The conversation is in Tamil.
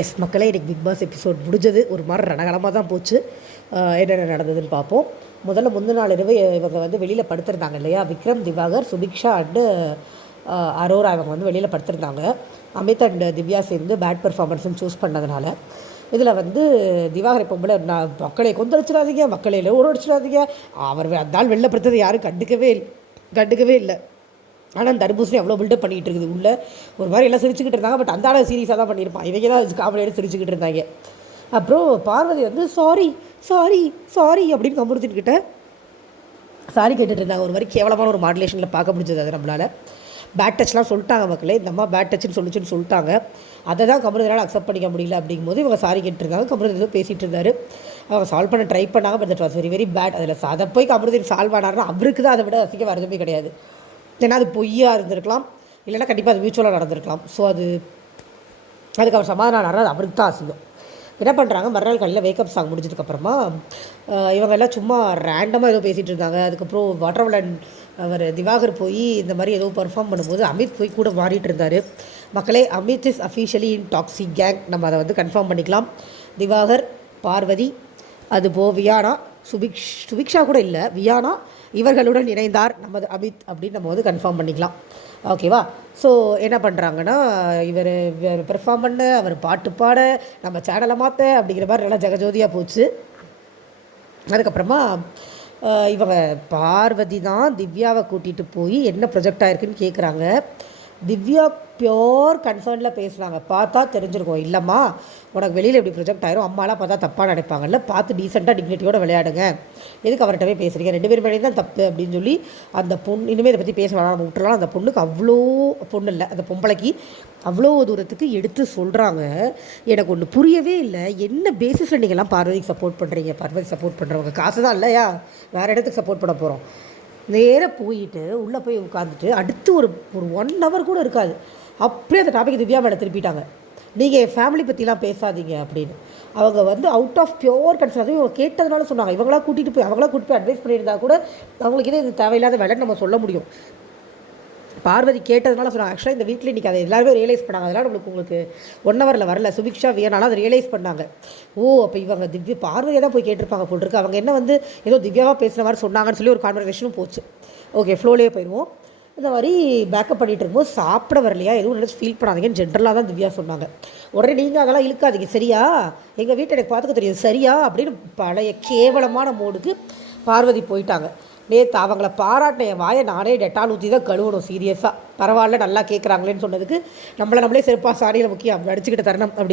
எஸ் மக்களே, இன்றைக்கி பிக் பாஸ் எபிசோட் முடிஞ்சது. ஒரு மாதிரி ரணகலமாக தான் போச்சு. என்னென்ன நடந்ததுன்னு பார்ப்போம். முந்தின நாள் இரவு இவங்க வந்து வெளியில் படுத்திருந்தாங்க இல்லையா, விக்ரம், திவாகர், சுபிக்ஷா அண்டு அரோரா இவங்க வந்து வெளியில் படுத்திருந்தாங்க. அமித் அண்ட் திவ்யா சேர்ந்து பேட் பெர்ஃபார்மன்ஸ்னு சூஸ் பண்ணதுனால இதில் வந்து திவாகர் பொம்பளை மக்களை கொந்தளிச்சிடாதீங்க, மக்களை ஓடிச்சிடாதீங்க, அவர் அந்த ஆள் வெளில படுத்தது யாரும் கண்டுக்கவே இல்லை. ஆனால் தர்பூசணி அவ்வளோ பில்டப் பண்ணிகிட்டு இருக்குது. உள்ளே ஒரு மாதிரி எல்லாம் சிரிச்சுக்கிட்டு இருந்தாங்க. பட் அந்த ஆள் சீரியஸாக தான் பண்ணியிருப்பான். இவங்க தான் காமெடியோடு சிரிச்சுக்கிட்டு இருந்தாங்க. அப்புறம் பார்வதி வந்து சாரி சாரி சாரி அப்படின்னு கம்புறுத்தின்கிட்ட சாரி கேட்டுட்டு இருந்தாங்க. ஒரு மாதிரி கேவலமான ஒரு மாடுலேஷனில் பார்க்க முடிஞ்சது. அது நம்மளால் பேட் டச்லாம் சொல்லிட்டாங்க மக்களே. இந்த அம்மா பேட் டச்சுன்னு சொல்லிட்டாங்க. அதை தான் கம்புறதுனால அக்செப்ட் பண்ணிக்க முடியல. அப்படிங்கும்போது இவங்க சாரி கேட்டுருந்தாங்க. கம்புறது ஏதோ பேசிகிட்டு இருந்தார். அவங்க சால்வ் பண்ண ட்ரை பண்ணாங்க. But that was very very bad. அதில் அதை போய் கம்புறது சால்வ் ஆனார்னா அவருக்கு தான் அதை விட வசிக்க வரதுமே கிடையாது. ஏன்னா அது பொய்யாக இருந்திருக்கலாம், இல்லைன்னா கண்டிப்பாக அது மியூச்சுவலாக நடந்திருக்கலாம். ஸோ அதுக்கு அவர் சமாதானம் ஆனார். அது அவருக்கு தான் அசிங்கம். என்ன பண்ணுறாங்க, மறுநாள் காலையில் வேக்கப் சாங் முடிஞ்சதுக்கப்புறமா இவங்க எல்லாம் சும்மா ரேண்டமாக ஏதோ பேசிகிட்டு இருந்தாங்க. அதுக்கப்புறம் வாட்டர்மெலன் அவர் திவாகர் போய் இந்த மாதிரி ஏதோ பர்ஃபார்ம் பண்ணும்போது அமித் போய் கூட மாறிட்டு இருந்தார். மக்களே, Amit is officially in toxic gang. நம்ம அதை வந்து கன்ஃபார்ம் பண்ணிக்கலாம். திவாகர், பார்வதி, அதுபோல் வியானா, சுபிக்ஷா கூட இல்லை, வியானா இவர்களுடன் இணைந்தார் நமது அமித் அப்படின்னு நம்ம வந்து கன்ஃபார்ம் பண்ணிக்கலாம். ஓகேவா? ஸோ என்ன பண்ணுறாங்கன்னா, இவர் பெர்ஃபார்ம் பண்ண, அவர் பாட்டு பாட, நம்ம சேனலை மாற்ற அப்படிங்கிற மாதிரி நல்லா ஜெகஜோதியாக போச்சு. அதுக்கப்புறமா இவங்க பார்வதி தான் திவ்யாவை கூட்டிகிட்டு போய் என்ன ப்ரொஜெக்ட் ஆகிருக்குன்னு கேட்குறாங்க. திவ்யா பியோர் கன்சர்னில் பேசுகிறாங்க. பார்த்தா தெரிஞ்சிருக்கும், இல்லைம்மா உனக்கு வெளியில் எப்படி ப்ரொஜெக்ட் ஆயிரும், அம்மாலாம் பார்த்தா தப்பாக நினைப்பாங்கல்ல, பார்த்து டீசெண்டாக டிக்னிட்டியோட விளையாடுங்க, எதுக்கு அவர்கிட்ட போய் பேசுகிறீங்க, 2 பேர் மேலே தான் தப்பு அப்படின்னு சொல்லி அந்த பொண்ணு இனிமேல் இதை பற்றி பேச வேணாம், நம்ம விட்டுறலாம். அந்த பொண்ணுக்கு அவ்வளோ பொண்ணு இல்லை, அந்த பொம்பளைக்கு அவ்வளோ தூரத்துக்கு எடுத்து சொல்கிறாங்க. எனக்கு ஒன்று புரியவே இல்லை, என்ன பேசிஸில் நீங்கள்லாம் பார்வதிக்கு சப்போர்ட் பண்ணுறீங்க? பார்வதி சப்போர்ட் பண்ணுறவங்க காசு தான் இல்லையா, வேறு இடத்துக்கு சப்போர்ட் பண்ண போகிறோம். நேராக போயிட்டு உள்ளே போய் உட்காந்துட்டு அடுத்து ஒரு 1 hour கூட இருக்காது, அப்படியே அந்த டாபிக் திவ்யா மேடம் திருப்பிட்டாங்க. நீங்கள் என் ஃபேமிலி பற்றிலாம் பேசாதீங்க அப்படின்னு. அவங்க வந்து அவுட் ஆஃப் பியோர் கன்சர்ன், அதுவும் இவங்க கேட்டதுனால சொன்னாங்க. அவங்களா கூட்டிகிட்டு போய் அட்வைஸ் பண்ணியிருந்தா கூட அவங்களுக்கு இது தேவையில்லாத வேலைன்னு நம்ம சொல்ல முடியும். பார்வதி கேட்டதுனால சொன்னாங்க. ஆக்சுவலாக இந்த வீட்டில் இன்றைக்கி அதை எல்லாருமே ரியலைஸ் பண்ணாங்க. அதெல்லாம் உங்களுக்கு 1 hourல வரல. சுபிக்ஷா, வியனாலும் அதை ரியலைஸ் பண்ணாங்க. அப்போ இவங்க பார்வதியை தான் போய் கேட்டிருப்பாங்க போல் இருக்கு. அவங்க என்ன வந்து ஏதோ திவ்யாவாக பேசுகிற மாதிரி சொன்னாங்கன்னு சொல்லி ஒரு கான்வர்சேஷனும் போச்சு. ஓகே, ஃப்ளோலேயே போயிடுவோம். இந்த மாதிரி பேக்கப் பண்ணிகிட்டு இருக்கும்போது சாப்பிட வரலையா, எதுவும் நினச்சி ஃபீல் பண்ணாதீங்கன்னு ஜென்ரலாக தான் திவ்யா சொன்னாங்க. உடனே நீங்கள் அதெல்லாம் இழுக்காதீங்க சரியா, எங்கள் வீட்டை எனக்கு பார்த்துக்க தெரியும் சரியா அப்படின்னு பழைய கேவலமான மோடுக்கு பார்வதி போயிட்டாங்க. நேற்று அவங்கள பாராட்டின என் வாயை நானே டெட்டால் ஊற்றி தான் கழுவணும். சீரியஸாக பரவாயில்ல, நல்லா கேட்குறாங்களேன்னு சொன்னதுக்கு நம்மளே செருப்பா சாரியில் முக்கியம் அடிச்சுக்கிட்ட தரணும் அப்படி.